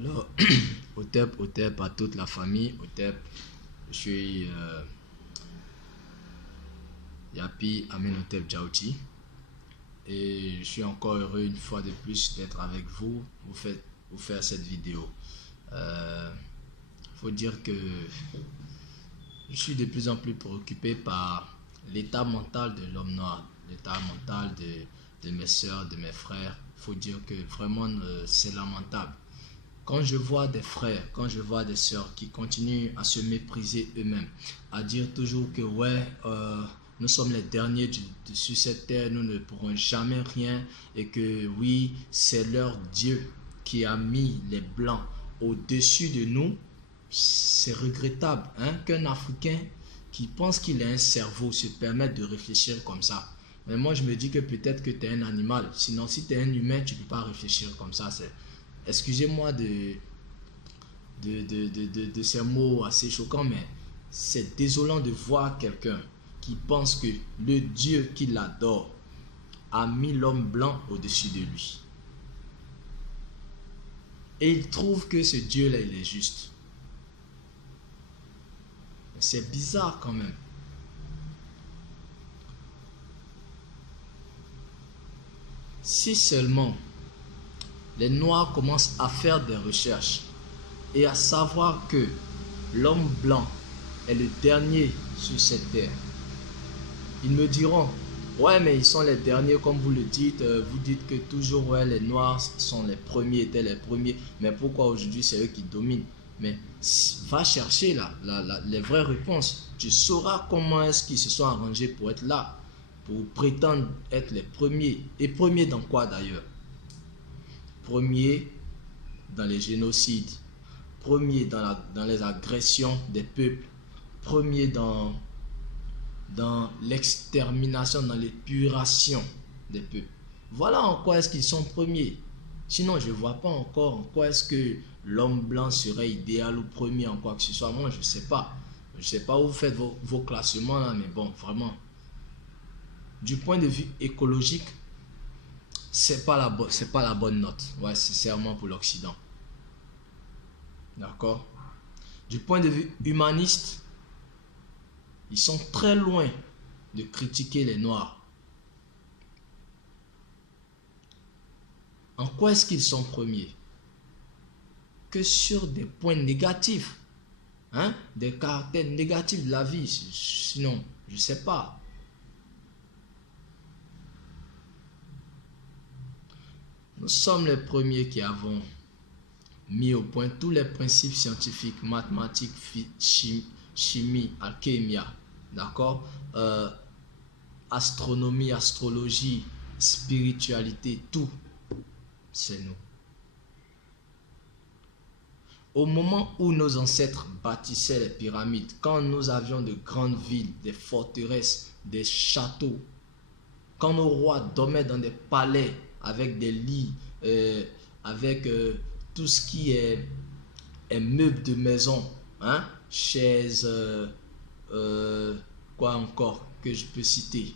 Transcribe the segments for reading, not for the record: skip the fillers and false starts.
Alors, Otep à toute la famille. Otep, je suis Yapi Amenhotep Djaouti. Et je suis encore heureux une fois de plus d'être avec vous, vous faire cette vidéo. Faut dire que je suis de plus en plus préoccupé par l'état mental de l'homme noir, l'état mental de mes soeurs, de mes frères. Faut dire que vraiment c'est lamentable. Quand je vois des frères, quand je vois des sœurs qui continuent à se mépriser eux-mêmes, à dire toujours que ouais, nous sommes les derniers sur cette terre, nous ne pourrons jamais rien, et que oui, c'est leur Dieu qui a mis les Blancs au-dessus de nous, c'est regrettable hein, qu'un Africain qui pense qu'il a un cerveau se permette de réfléchir comme ça. Mais moi, je me dis que peut-être que tu es un animal. Sinon, si tu es un humain, tu ne peux pas réfléchir comme ça. Excusez-moi de ces mots assez choquants, mais c'est désolant de voir quelqu'un qui pense que le Dieu qu'il adore a mis l'homme blanc au-dessus de lui. Et il trouve que ce Dieu-là, il est juste. C'est bizarre quand même. Si seulement les Noirs commencent à faire des recherches et à savoir que l'homme blanc est le dernier sur cette terre, ils me diront, ouais mais ils sont les derniers comme vous le dites, vous dites que toujours ouais, les Noirs sont les premiers, étaient les premiers, mais pourquoi aujourd'hui c'est eux qui dominent? Mais va chercher les vraies réponses, tu sauras comment est-ce qu'ils se sont arrangés pour être là, pour prétendre être les premiers. Et premiers dans quoi d'ailleurs? Premier dans les génocides, premier dans les agressions des peuples, premier dans l'extermination, dans l'épuration des peuples. Voilà en quoi est-ce qu'ils sont premiers. Sinon, je ne vois pas encore en quoi est-ce que l'homme blanc serait idéal ou premier en quoi que ce soit. Moi, je ne sais pas. Je ne sais pas où vous faites vos classements là, mais bon, vraiment. Du point de vue écologique, c'est pas la bonne note. Ouais, sincèrement pour l'Occident. D'accord? Du point de vue humaniste, ils sont très loin de critiquer les Noirs. En quoi est-ce qu'ils sont premiers? Que sur des points négatifs, hein? Des caractères négatifs de la vie. Sinon, je ne sais pas. Nous sommes les premiers qui avons mis au point tous les principes scientifiques, mathématiques, chimie, alchimie, d'accord, astronomie, astrologie, spiritualité, tout, c'est nous. Au moment où nos ancêtres bâtissaient les pyramides, quand nous avions de grandes villes, des forteresses, des châteaux, quand nos rois dormaient dans des palais avec des lits, avec tout ce qui est meubles de maison, hein, chaises, quoi encore que je peux citer,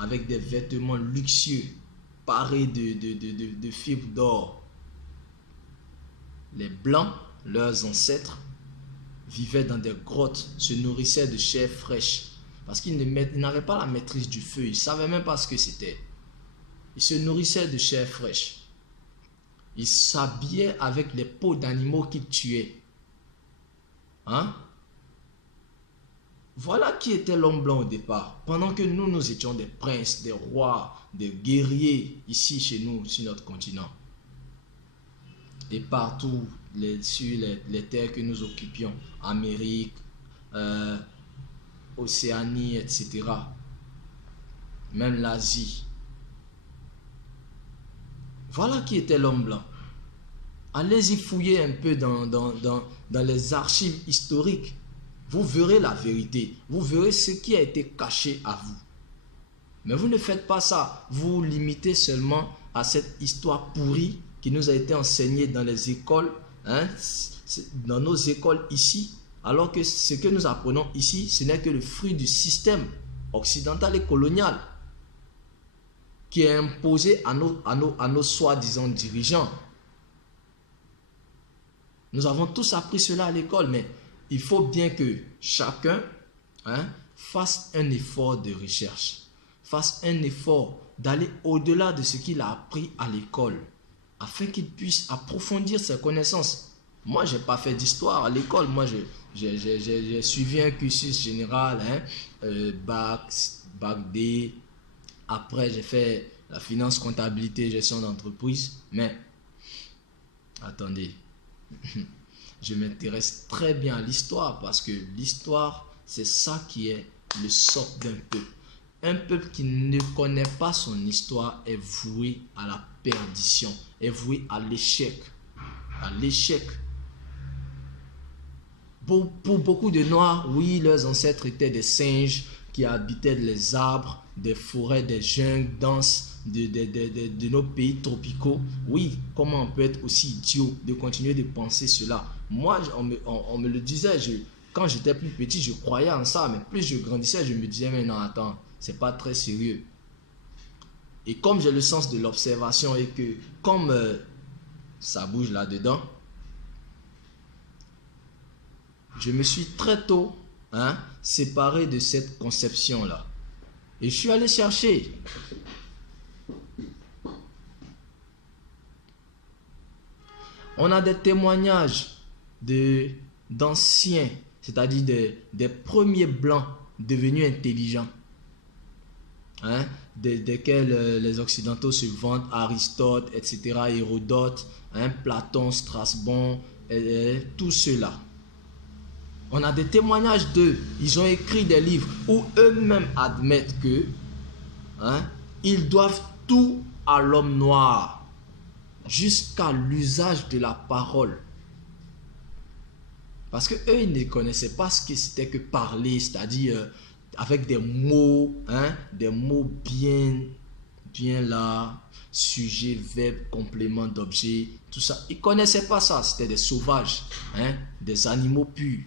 avec des vêtements luxueux, parés de fibres d'or. Les Blancs, leurs ancêtres, vivaient dans des grottes, se nourrissaient de chair fraîche, parce qu'ils n'avaient pas la maîtrise du feu, ils ne savaient même pas ce que c'était. Ils se nourrissaient de chair fraîche. Ils s'habillaient avec les peaux d'animaux qu'ils tuaient. Hein? Voilà qui était l'homme blanc au départ. Pendant que nous étions des princes, des rois, des guerriers ici chez nous, sur notre continent. Et partout sur les terres que nous occupions, Amérique, Océanie, etc. Même l'Asie. Voilà qui était l'homme blanc. Allez-y fouiller un peu dans les archives historiques. Vous verrez la vérité. Vous verrez ce qui a été caché à vous. Mais vous ne faites pas ça. Vous vous limitez seulement à cette histoire pourrie qui nous a été enseignée dans les écoles, hein, dans nos écoles ici. Alors que ce que nous apprenons ici, ce n'est que le fruit du système occidental et colonial qui est imposé à nos soi-disant dirigeants. Nous avons tous appris cela à l'école, mais il faut bien que chacun fasse un effort de recherche, fasse un effort d'aller au-delà de ce qu'il a appris à l'école, afin qu'il puisse approfondir ses connaissances. Moi, je n'ai pas fait d'histoire à l'école. Moi, j'ai suivi un cursus général, bac D. Après, j'ai fait la finance, comptabilité, gestion d'entreprise. Mais, attendez, je m'intéresse très bien à l'histoire parce que l'histoire, c'est ça qui est le socle d'un peuple. Un peuple qui ne connaît pas son histoire est voué à la perdition, est voué à l'échec. À l'échec. Pour beaucoup de Noirs, oui, leurs ancêtres étaient des singes qui habitaient les arbres, des forêts, des jungles denses de nos pays tropicaux. Oui, comment on peut être aussi idiot de continuer de penser cela? Moi, on me le disait, quand j'étais plus petit, je croyais en ça, mais plus je grandissais, je me disais, mais non, attends, c'est pas très sérieux. Et comme j'ai le sens de l'observation et que comme ça bouge là-dedans, je me suis très tôt séparé de cette conception-là. Et je suis allé chercher. On a des témoignages d'anciens, c'est-à-dire des premiers blancs devenus intelligents, desquels les Occidentaux se vantent, Aristote, etc., Hérodote, Platon, Strasbourg, tout cela. On a des témoignages d'eux. Ils ont écrit des livres où eux-mêmes admettent que ils doivent tout à l'homme noir, jusqu'à l'usage de la parole. Parce que eux, ils ne connaissaient pas ce que c'était que parler, c'est-à-dire avec des mots bien là, sujet, verbe, complément d'objet, tout ça. Ils ne connaissaient pas ça. C'était des sauvages, des animaux purs.